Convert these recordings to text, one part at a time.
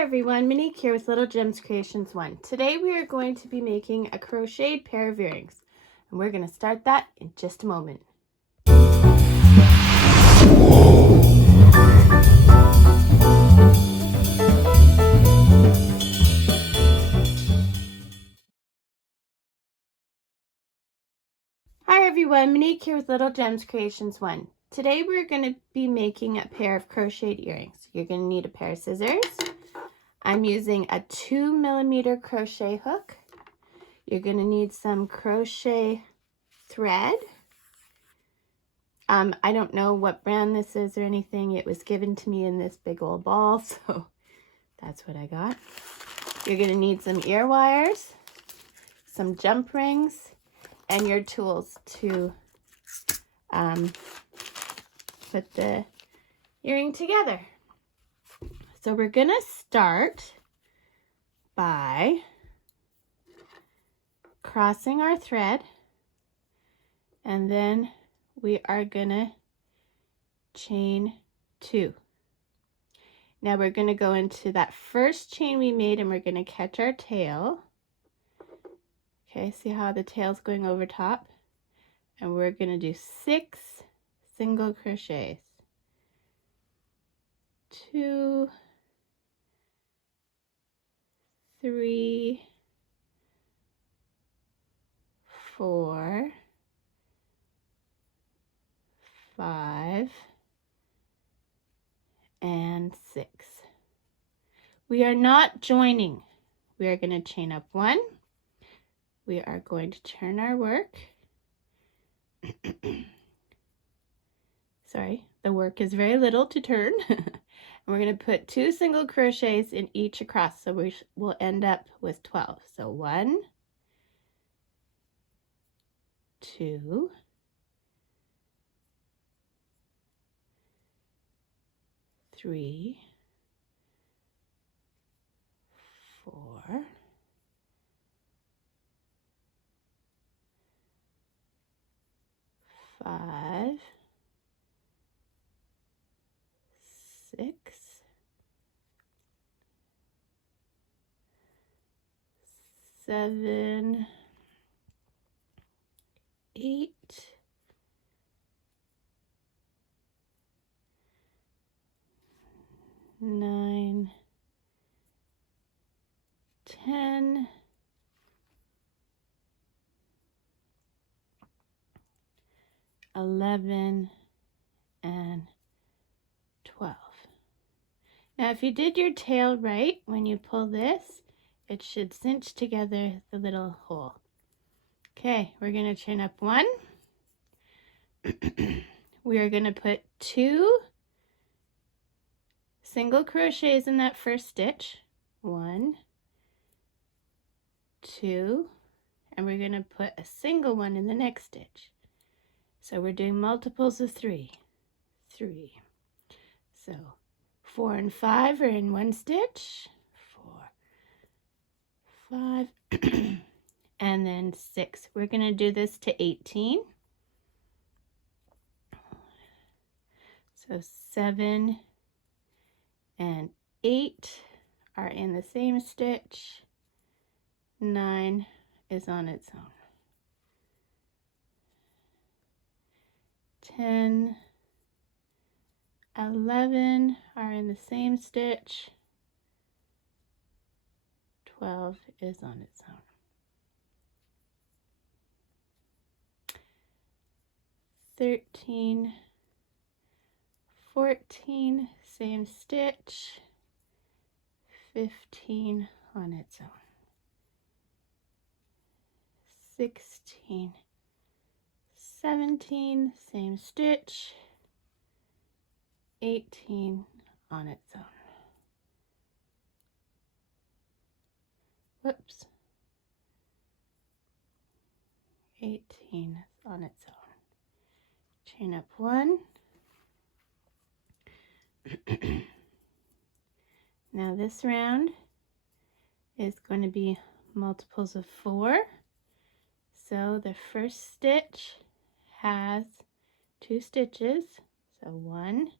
Hi everyone, Monique here with Little Gems Creations 1. Today we are going to be making a crocheted pair of earrings, and we're going to start that in just a moment. Hi everyone, Monique here with Little Gems Creations 1. Today we're going to be making a pair of crocheted earrings. You're going to need a pair of scissors. I'm using a 2mm crochet hook. You're going to need some crochet thread. I don't know what brand this is or anything. It was given to me in this big old ball, so that's what I got. You're going to need some ear wires, some jump rings, and your tools to put the earring together. So we're going to start by crossing our thread, and then we are going to chain 2. Now we're going to go into that first chain we made, and we're going to catch our tail. Okay, see how the tail's going over top? And we're going to do 6 single crochets. 2, 3, 4, 5, and 6. We are not joining. We are going to chain up 1. We are going to turn our work. Sorry, the work is very little to turn. And we're going to put 2 single crochets in each across, so we will end up with 12. So 1, 2, 3, 4, 5, 6, 7, 8, 9, 10, 11, and 12. Now if you did your tail right, when you pull this, it should cinch together the little hole. Okay, we're going to chain up 1. We are going to put 2 single crochets in that first stitch. 1, 2, and we're going to put a single one in the next stitch. So we're doing multiples of 3. 3. So 4 and 5 are in one stitch. 4, 5, and then 6. We're going to do this to 18. So 7 and 8 are in the same stitch. 9 is on its own. 10, 11 are in the same stitch. 12 is on its own. 13, 14, same stitch. 15 on its own. 16, 17, same stitch. 18 on its own. Whoops. 18 on its own. Chain up 1. Now this round is going to be multiples of 4. So the first stitch has 2 stitches. So 1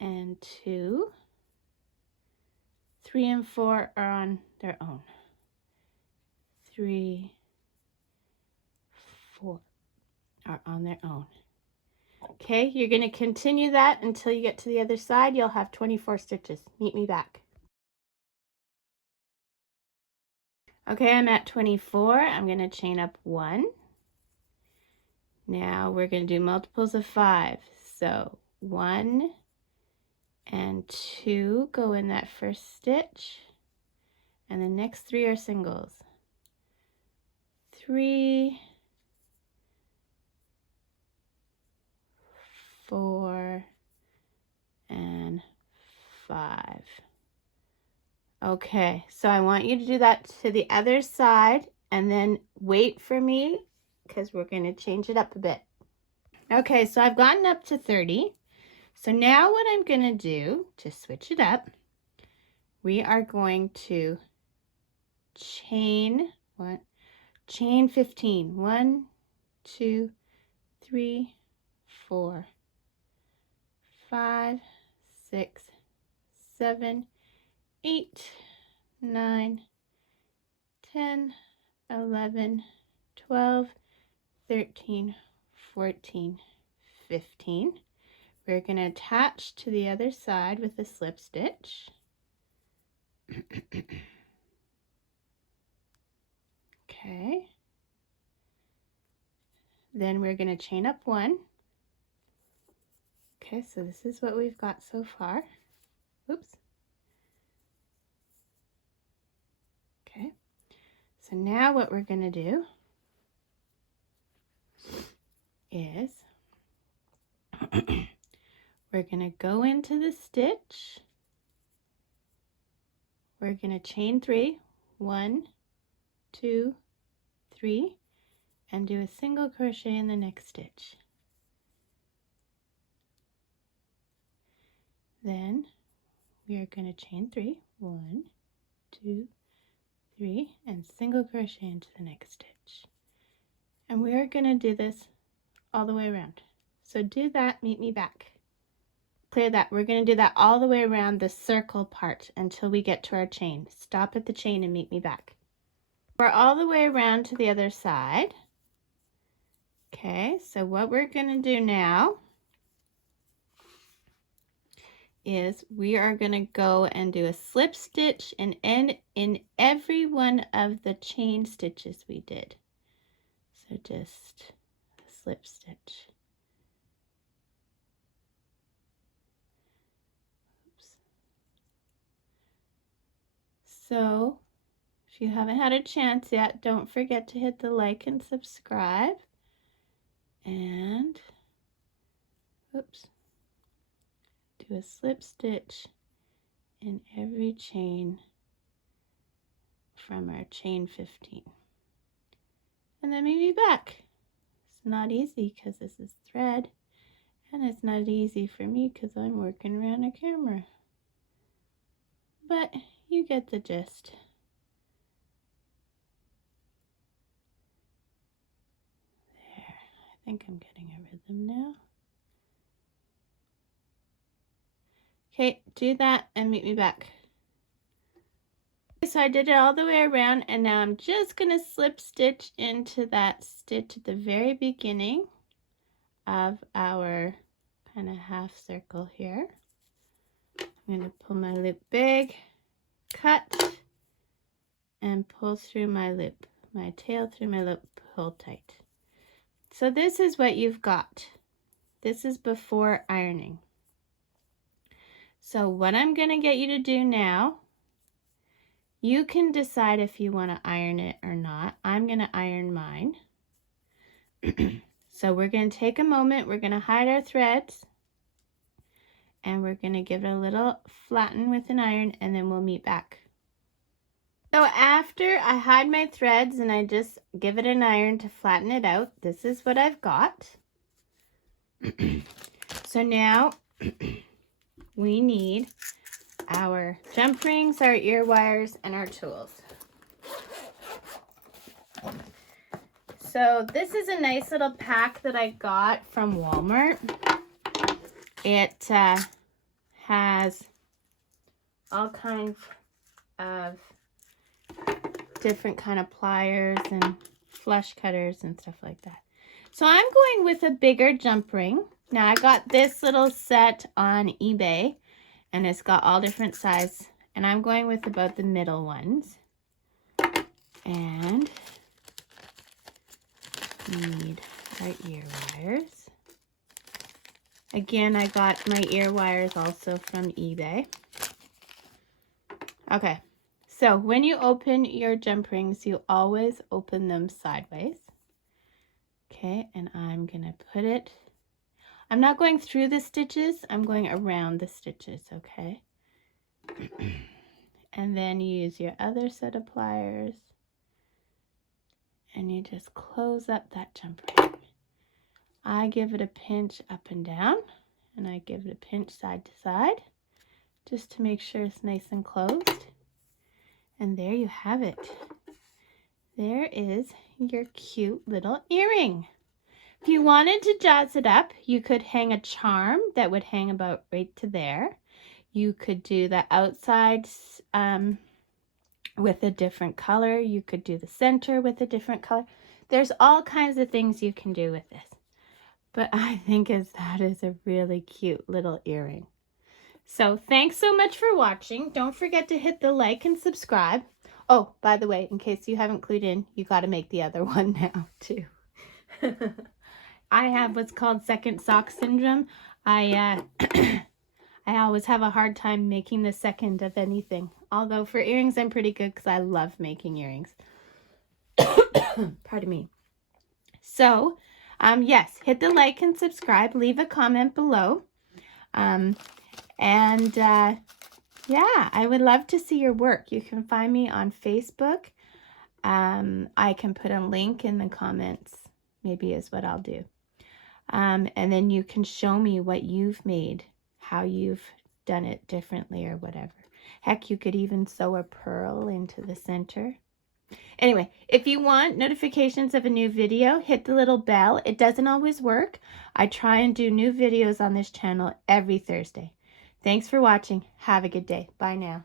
and 2. 3 and 4 are on their own. 3, 4 are on their own. Okay, you're going to continue that until you get to the other side. You'll have 24 stitches. Meet me back. Okay, I'm at 24. I'm going to chain up 1. Now we're going to do multiples of 5. So 1 and 2 go in that first stitch, and the next 3 are singles. 3, 4, and 5. Okay, so I want you to do that to the other side and then wait for me because we're going to change it up a bit. Okay, so I've gotten up to 30. So now what I'm going to do to switch it up, we are going to chain 15. 1, 2, 3, 4, 5, 6, 7, 8, 9, 10, 11, 12, 13, 14, 15. We're going to attach to the other side with a slip stitch. Okay. Then we're going to chain up 1. Okay, so this is what we've got so far. Oops. Okay. So now what we're going to do is we're going to go into the stitch. We're going to chain 3. 1, 2, 3, and do a single crochet in the next stitch. Then we are going to chain 3. 1, 2, 3, and single crochet into the next stitch. And we are going to do this all the way around. So do that, meet me back. Clear that. We're going to do that all the way around the circle part until we get to our chain. Stop at the chain and meet me back. We're all the way around to the other side. Okay, so what we're going to do now is we are going to go and do a slip stitch and end in every one of the chain stitches we did. So just a slip stitch. Oops. So if you haven't had a chance yet, don't forget to hit the like and subscribe. And oops. Do a slip stitch in every chain from our chain 15. And then meet me back. It's not easy because this is thread, and it's not easy for me because I'm working around a camera. But you get the gist. There, I think I'm getting a rhythm now. Okay, do that and meet me back. So I did it all the way around, and now I'm just going to slip stitch into that stitch at the very beginning of our kind of half circle here. I'm going to pull my loop big, cut, and pull through my loop, my tail through my loop, pull tight. So this is what you've got. This is before ironing. So what I'm going to get you to do now, you can decide if you want to iron it or not. I'm going to iron mine. So we're going to take a moment, we're going to hide our threads, and we're going to give it a little flatten with an iron, and then we'll meet back. So after I hide my threads and I just give it an iron to flatten it out, this is what I've got. So now we need our jump rings, our ear wires, and our tools. So this is a nice little pack that I got from Walmart. It has all kinds of different kind of pliers and flush cutters and stuff like that. So I'm going with a bigger jump ring. Now I got this little set on eBay and it's got all different sizes, and I'm going with about the middle ones. And need our ear wires. Again, I got my ear wires also from eBay. Okay, so when you open your jump rings, you always open them sideways. Okay, and I'm gonna put it, I'm not going through the stitches, I'm going around the stitches, okay? And then you use your other set of pliers and you just close up that jump ring. I give it a pinch up and down, and I give it a pinch side to side, just to make sure it's nice and closed. And there you have it. There is your cute little earring. If you wanted to jazz it up, you could hang a charm that would hang about right to there. You could do the outsides with a different color. You could do the center with a different color. There's all kinds of things you can do with this. But I think that is a really cute little earring. So thanks so much for watching. Don't forget to hit the like and subscribe. Oh, by the way, in case you haven't clued in, you got to make the other one now too. I have what's called second sock syndrome. I always have a hard time making the second of anything. Although for earrings, I'm pretty good because I love making earrings. Pardon me. So, yes, hit the like and subscribe. Leave a comment below. Yeah, I would love to see your work. You can find me on Facebook. I can put a link in the comments, maybe is what I'll do. And then you can show me what you've made, how you've done it differently or whatever. Heck, you could even sew a pearl into the center. Anyway, if you want notifications of a new video, hit the little bell. It doesn't always work. I try and do new videos on this channel every Thursday. Thanks for watching. Have a good day. Bye now.